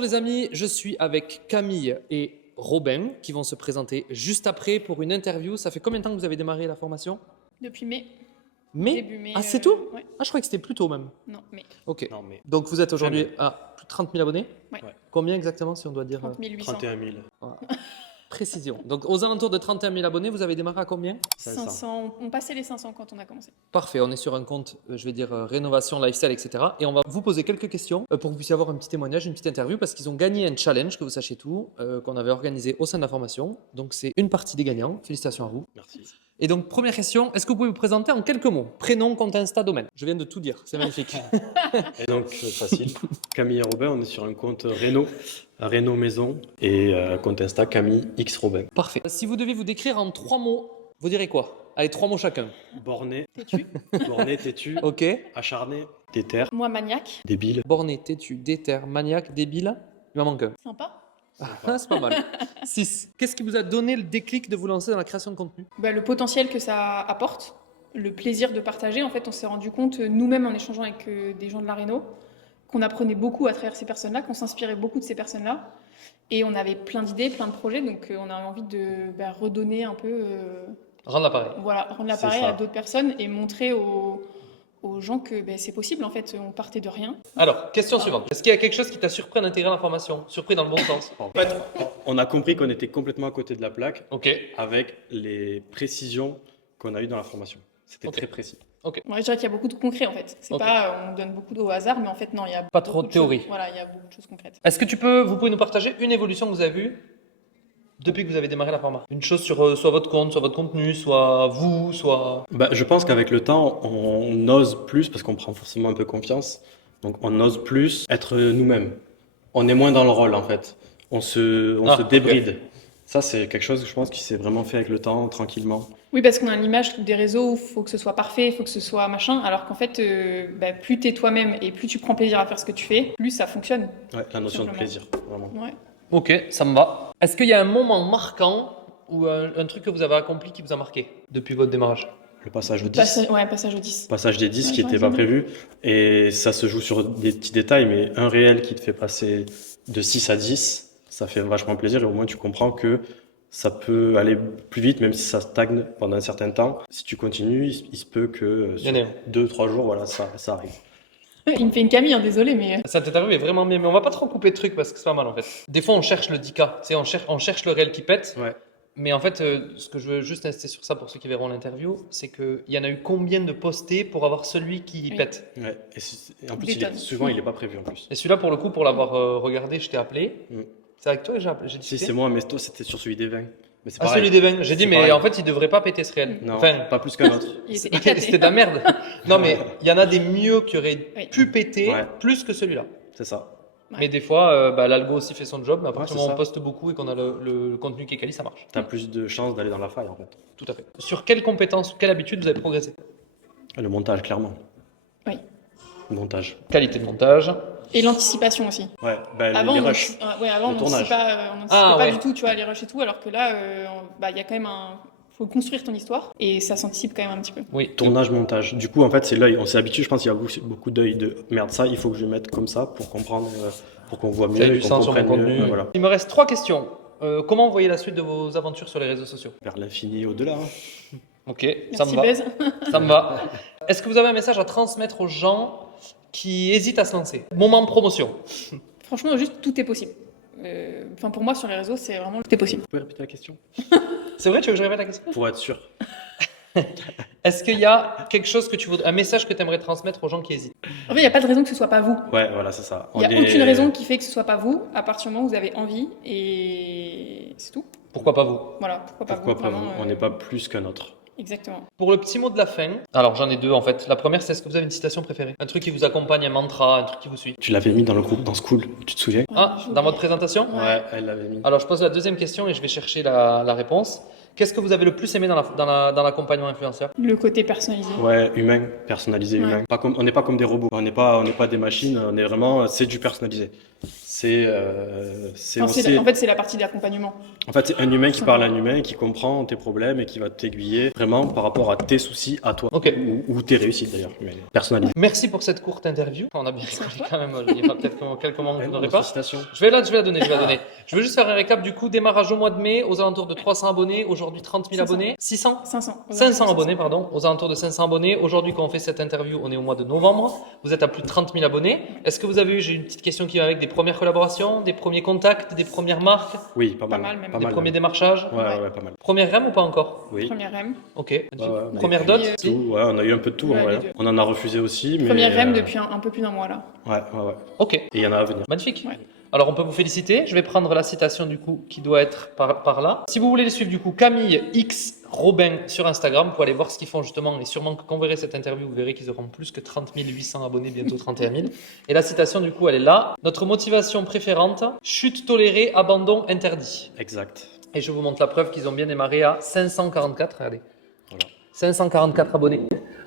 Bonjour les amis, je suis avec Camille et Robin qui vont se présenter juste après pour une interview. Ça fait combien de temps que vous avez démarré la formation? Depuis mai. Mai? Début mai. Ah, c'est tout? Ouais. Ah, je croyais que c'était plus tôt même. Non, mai. Ok. Non, mais Donc vous êtes aujourd'hui Jamais. à plus de 30 000 abonnés? Ouais. Combien exactement si on doit dire 30 800. 31 000. voilà. Précision. Donc aux alentours de 31 000 abonnés, vous avez démarré à combien? 500. On passait les 500 quand on a commencé. Parfait, on est sur un compte, je vais dire rénovation, lifestyle, etc. Et on va vous poser quelques questions pour que vous puissiez avoir un petit témoignage, une petite interview, parce qu'ils ont gagné un challenge, que vous sachiez tout, qu'on avait organisé au sein de la formation. Donc c'est une partie des gagnants. Félicitations à vous. Merci. Et donc première question, est-ce que vous pouvez vous présenter en quelques mots? Prénom, compte Insta, domaine. Je viens de tout dire, c'est magnifique. Et donc, facile. Camille et Robin, on est sur un compte Renault Maison et compte Insta Camille X Robin. Parfait. Si vous deviez vous décrire en 3 mots, vous direz quoi? Allez, 3 mots chacun. Borné, Têtu. têtu, Ok. acharné, déter, Moi, maniaque. débile. Borné, têtu, déter, maniaque, débile. Il m'en manque un. Sympa. Ah, c'est pas mal. 6. Qu'est-ce qui vous a donné le déclic de vous lancer dans la création de contenu? Le potentiel que ça apporte, le plaisir de partager. En fait, on s'est rendu compte, nous-mêmes, en échangeant avec des gens de la Réno, qu'on apprenait beaucoup à travers ces personnes-là, qu'on s'inspirait beaucoup de ces personnes-là. Et on avait plein d'idées, plein de projets. Donc, on avait envie de redonner un peu, Rendre l'appareil. voilà, rendre l'appareil C'est ça. à d'autres personnes et montrer aux gens que c'est possible. En fait, on partait de rien. Alors, question suivante. Est-ce qu'il y a quelque chose qui t'a surpris à intégrer l'information? Surpris dans le bon sens? En fait, on a compris qu'on était complètement à côté de la plaque Ok. avec les précisions qu'on a eues dans la formation. C'était Ok. très précis. Ouais, je dirais qu'il y a beaucoup de concret en fait. C'est Ok. pas on donne beaucoup au hasard, mais en fait non, il y a Pas trop beaucoup de théorie. choses. Voilà, il y a beaucoup de choses concrètes. Est-ce que vous pouvez nous partager une évolution que vous avez vue depuis que vous avez démarré la formation? Une chose sur soit votre compte, soit votre contenu, soit vous, soit... Je pense qu'avec le temps, on ose plus parce qu'on prend forcément un peu confiance. Donc, on ose plus être nous-mêmes. On est moins dans le rôle en fait. On se débride. Ça, c'est quelque chose, je pense, qui s'est vraiment fait avec le temps, tranquillement. Oui, parce qu'on a l'image des réseaux où il faut que ce soit parfait, il faut que ce soit machin, alors qu'en fait, plus t'es toi-même et plus tu prends plaisir à faire ce que tu fais, plus ça fonctionne. Ouais, la notion de Simplement. plaisir, vraiment. Ouais. Ok, ça me va. Est-ce qu'il y a un moment marquant ou un truc que vous avez accompli qui vous a marqué depuis votre démarrage? Le passage au 10. Passage au 10. Passage des 10 Ouais, qui j'en ai n'était pas jamais. prévu. Et ça se joue sur des petits détails, mais un réel qui te fait passer de 6 à 10, ça fait vachement plaisir et au moins tu comprends que ça peut aller plus vite, même si ça stagne pendant un certain temps. Si tu continues, il se peut que Il y en ait un. 2-3 jours, voilà, ça arrive. Il me fait une Camille, hein, désolé, mais Cette interview est vraiment bien, mais on va pas trop couper de trucs parce que c'est pas mal en fait. Des fois on cherche le 10K, tu sais, on cherche le réel qui pète. Ouais. Mais en fait, ce que je veux juste insister sur ça pour ceux qui verront l'interview, c'est qu'il y en a eu combien de postés pour avoir celui qui Oui. pète. Ouais. Et en plus, Des tonnes. souvent, il n'est pas prévu en plus. Et celui-là, pour le coup, pour l'avoir regardé, je t'ai appelé. Mm. C'est avec toi que j'ai Si, discuté. c'est moi, mais toi, c'était sur celui des 20. Mais c'est Ah, pareil. celui des 20. J'ai dit, C'est mais pareil. en fait, il devrait pas péter ce réel. Non, Enfin, pas plus qu'un autre. il était c'était éclaté. de la merde. Non, mais il y en a des mieux qui auraient Oui. pu péter Ouais. plus que celui-là. C'est ça. Ouais. Mais des fois, l'algo aussi fait son job, mais à partir Ouais, du moment où on c'est ça. poste beaucoup et qu'on a le contenu qui est quali, ça marche. Tu as plus de chances d'aller dans la faille en fait. Tout à fait. Sur quelle compétence ou quelle habitude vous avez progressé? Le montage, clairement. Oui. Le montage. Qualité de montage. Et l'anticipation aussi. Ouais, Avant, les on rushs. avant, Le on tournage. n'anticipait Ah, pas ouais. du tout, tu vois, les rushs et tout, alors que là, il y a quand même faut construire ton histoire et ça s'anticipe quand même un petit peu. Oui. Tournage, montage. Du coup, en fait, c'est l'œil. On s'est habitué, je pense qu'il y a beaucoup d'œil de merde, ça, il faut que je le mette comme ça pour comprendre, pour qu'on voit Ça a mieux, du qu'on sens sur mon comprenne contenu. mieux. Voilà. Il me reste 3 questions. Comment vous voyez la suite de vos aventures sur les réseaux sociaux? Vers l'infini et au-delà. Hein. Ok, ça me Merci va. Bez. Ça me va. Est-ce que vous avez un message à transmettre aux gens qui hésitent à se lancer? Moment de promotion. Franchement, juste tout est possible. Enfin, pour moi, sur les réseaux, c'est vraiment tout est possible. Vous pouvez répéter la question? C'est vrai, tu veux que je répète la question? Pour être sûr. Est-ce qu'il y a quelque chose que tu voudrais, un message que tu aimerais transmettre aux gens qui hésitent? En fait, il n'y a pas de raison que ce soit pas vous. Ouais, voilà, c'est ça. Il n'y a aucune raison qui fait que ce soit pas vous, à partir du moment où vous avez envie, et c'est tout. Pourquoi pas vous? Voilà, pourquoi pas Pourquoi vous. pas vraiment, vous? On n'est pas plus qu'un autre. Exactement. Pour le petit mot de la fin, alors j'en ai 2 en fait. La première, c'est est-ce que vous avez une citation préférée? Un truc qui vous accompagne, un mantra, un truc qui vous suit? Tu l'avais mis dans le groupe, dans School, tu te souviens? Ah, j'ai dans oublié. votre présentation? Ouais. Elle l'avait mis. Alors je pose la deuxième question et je vais chercher la réponse. Qu'est-ce que vous avez le plus aimé dans l'accompagnement influenceur? Le côté personnalisé. Ouais, humain, personnalisé, Ouais. humain. On n'est pas comme des robots, on n'est pas des machines, on est vraiment, c'est du personnalisé. C'est Enfin, aussi, en fait, c'est la partie d'accompagnement. en fait, c'est un humain qui Tout parle à un simplement. humain, qui comprend tes problèmes et qui va t'aiguiller vraiment par rapport à tes soucis, à toi, Ok. ou tes réussites d'ailleurs, mais personnalisées. Merci pour cette courte interview. On a bien Merci à rigolé toi. quand même. Il y a peut-être quelques moments que vous n'aurez pas. Félicitations. Je vais la donner, je vais la donner. Je veux juste faire un récap du coup. Démarrage au mois de mai, aux alentours de 300 abonnés. Aujourd'hui, 30 000 500. abonnés. 600 500. 500 abonnés, pardon. Aux alentours de 500 abonnés. Aujourd'hui, quand on fait cette interview, on est au mois de novembre. Vous êtes à plus de 30 000 abonnés. Est-ce que vous avez eu, j'ai une petite question qui va avec, des premières collaborations, des premiers contacts, des premières marques, Oui, pas mal. mal, même. Pas des mal, premiers même. démarchages? Ouais, pas mal. Première REM ou pas encore? Oui. Première REM. Ok. Ouais, Première des- dot? Puis, Si. Tout, ouais, on a eu un peu de tout en Ouais, vrai. les deux. On en a refusé aussi, mais. Première REM depuis un peu plus d'un mois là. Ouais. Ok. Et il y en a à venir. Magnifique. Ouais. Alors on peut vous féliciter. Je vais prendre la citation du coup qui doit être par là. Si vous voulez les suivre du coup, Camille X Robin sur Instagram, vous pouvez aller voir ce qu'ils font justement. Et sûrement que quand vous verrez cette interview, vous verrez qu'ils auront plus que 30 800 abonnés, bientôt 31 000. Et la citation du coup, elle est là. Notre motivation préférente, chute tolérée, abandon interdit. Exact. Et je vous montre la preuve qu'ils ont bien démarré à 544. Regardez. Voilà. 544 abonnés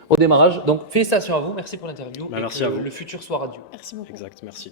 au démarrage. Donc félicitations à vous. Merci pour l'interview. Bah, et merci que à vous. le futur soit radieux. Merci beaucoup. Exact, merci.